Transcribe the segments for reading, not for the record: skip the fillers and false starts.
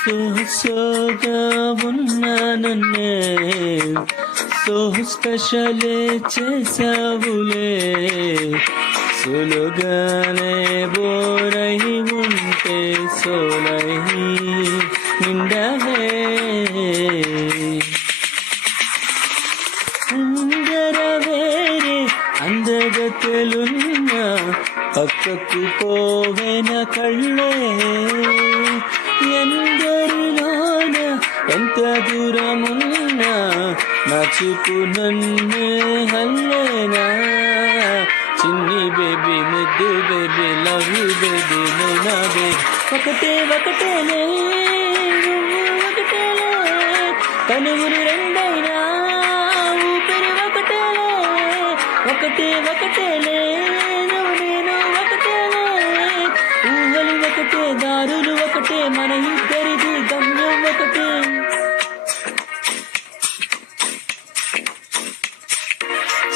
సోగా ఉన్నానన్నే so స్పెషలే చేసావులే సులుగానే బోరై ఉంటే సోలై నిండవే అందర వేరే అందగతలున్న పక్కకు పోవెన కళ్ళే ఎందరిలోన ఎంత దూరమున్నా నా చూపు నన్నే హల్లేనా చిన్ని బేబీ ముద్దు బేబీ లవ్ యూ బేబీ నైనా బేబీ ఒకటే ఒకటేలే ఒకటేలే కనుగురు రెండైనా ఊపిరి ఒకటేలే ఒకటే ఒకటేలే నువ్వు నేను ఒకటేలే ఊహలు ఒకటే దారులు ఒకటే మన ఇద్దరిది గమ్యం ఒకటే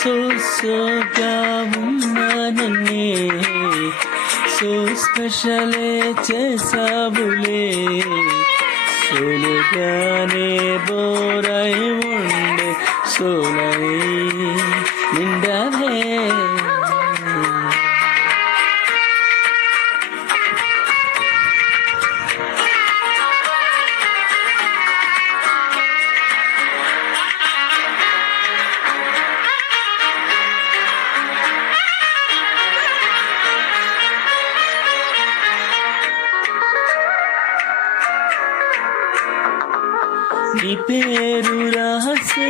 సోగా ఉన్నానన్నే సో స్పెషలే చేసావులే సోలుగానే బోరై ఉండే సోలై నిండవే నీ పేరు రాసే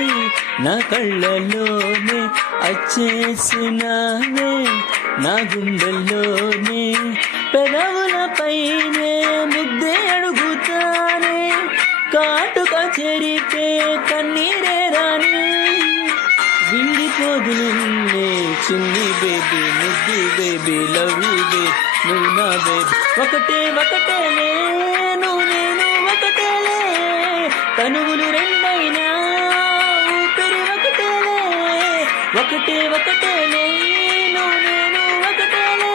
నా కళ్ళలోనే అచ్చేసినావే నా గుండెల్లోనే పెదవులపైనే ముద్దే అడుగుతానే కాటుక చెరిపే కన్నీరే రాని విడిపోదు నిన్నే చిన్ని బేబీ ముద్దు బేబీ లవ్ యూ బేబీ నువ్వు నా బేబీ ఒకటే ఒకటే నువ్వు నేను ఒకటేలే కనుగులు రెండైనా ఊపిరి ఒకటేలే ఒకటే ఒకటేలే నువ్వు నేను ఒకటేలే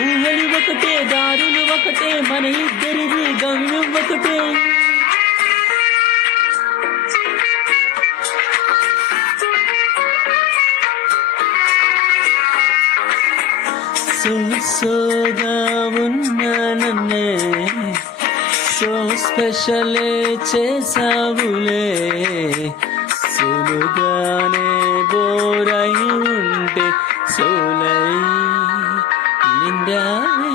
ఊహలు ఒకటే దారులు ఒకటే మన ఇద్దరిది గమ్యం ఒకటే సోగా ఉన్నానన్నే సో స్పెషలే చేసావులే సులుగానే బోరై ఉంటే సోలై నిండావే